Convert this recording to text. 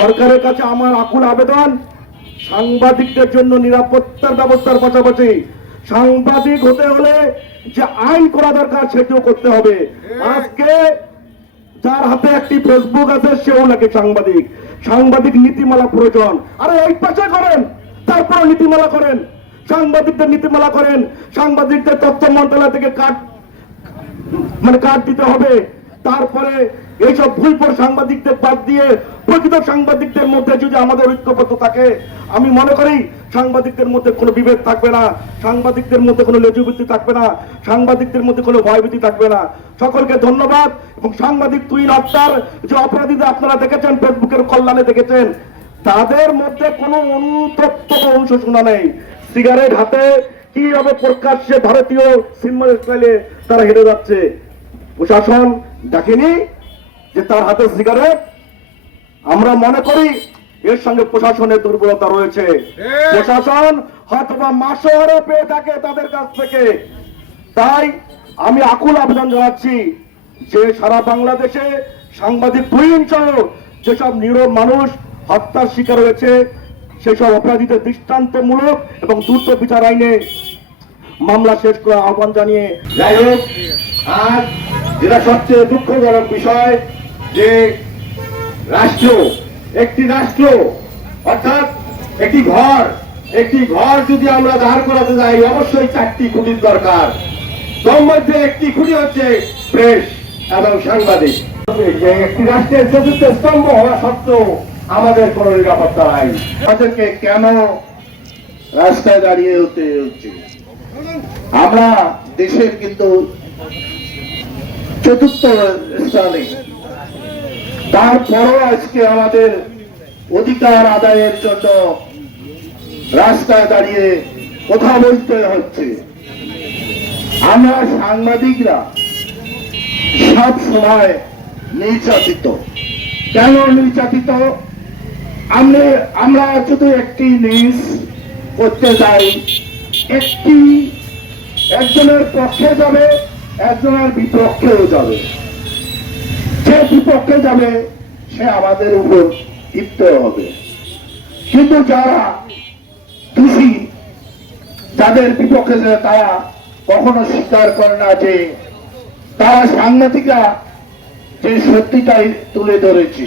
সরকারের কাছে আমার আকুল আবেদন, সাংবাদিকদের জন্য নিরাপত্তার ব্যবস্থার পাশাপাশি সাংবাদিক হতে হলে যে আইন করা দরকার সেটিও করতে হবে। আজকে যার হাতে একটি ফেসবুক আছে সেও নাকি সাংবাদিক। সাংবাদিক নীতিমালা প্রয়োজন। আরে এই পাশে করেন, তারপরে নীতিমালা করেন, সাংবাদিকদের নীতিমালা করেন। সাংবাদিকদের তথ্য মন্ত্রণালয় থেকে কার্ড দিতে হবে। তারপরে এইসব ভুলপর সাংবাদিকদের বাদ দিয়ে প্রকৃত সাংবাদিকদের মধ্যে যদি আমাদের ঐক্যবদ্ধ থাকে, আমি মনে করি সাংবাদিকদের মধ্যে কোনো বিভেদ থাকবে না, সাংবাদিকদের মধ্যে কোনো লেজুবৃত্তি থাকবে না, সাংবাদিকদের মধ্যে কোনো ভয়ভীতি থাকবে না। সকলকে ধন্যবাদ। এবং সাংবাদিক তুহিন হত্যার যে অপরাধীদের আপনারা দেখেছেন, ফেসবুকের কল্যাণে দেখেছেন, তাদের মধ্যে কোনো অনুতপ্ত অনুশোচনা নেই। সিগারেট হাতে কিভাবে প্রকাশ্যে ভারতীয় সিনেমা স্টাইলে তারা হেঁটে যাচ্ছে, প্রশাসন দেখেনি যে তার হাতে সিগারেট? আমরা মনে করি এর সঙ্গে প্রশাসনের দুর্বলতা রয়েছে। প্রশাসন হয়তোবা মাসোহারা পেয়ে থাকে তাদের কাছ থেকে। তাই আমি আকুল আবেদন জানাচ্ছি যে সারা বাংলাদেশে সাংবাদিক তুহিন সহ যেসব নিরীহ মানুষ হত্যার শিকার হয়েছে, সেসব অপরাধীদের দৃষ্টান্তমূলক এবং দ্রুত বিচার আইনে মামলা শেষ করার আহ্বান জানিয়ে, যাই হোক, আর যেটা সবচেয়ে দুঃখজনক বিষয় যে একটি রাষ্ট্র অর্থাৎ একটি ঘর যদি আমরা দাঁড় করাতে যাই, অবশ্যই 4টি খুঁটির দরকার। তার মধ্যে একটি খুঁটি হচ্ছে প্রেস এবং সাংবাদিক। একটি রাষ্ট্রের চতুর্থ স্তম্ভ হওয়া সত্ত্বেও আমাদের কোন নিরাপত্তা নাই। আমাদেরকে কেন রাস্তায় দাঁড়িয়ে হতে হচ্ছে? আমরা দেশের কিন্তু চতুর্থ স্থানে, তারপরও আজকে আমাদের অধিকার আদায়ের জন্য রাস্তায় দাঁড়িয়ে কথা বলতে হচ্ছে। আমরা সাংবাদিকরা সব সময় নির্যাতিত। কেন নির্যাতিত? আমরা শুধু একটি নিউজ করতে যাই, একজনের পক্ষে যাবে, একজনের বিপক্ষেও যাবে। যে বিপক্ষে যাবে সে আমাদের উপর ক্ষিপ্ত হবে। কিন্তু যারা দোষী, যাদের বিপক্ষে যায়, তারা কখনো স্বীকার করে না যে তারা সাংবাদিকরা যে সত্যিটাই তুলে ধরেছে।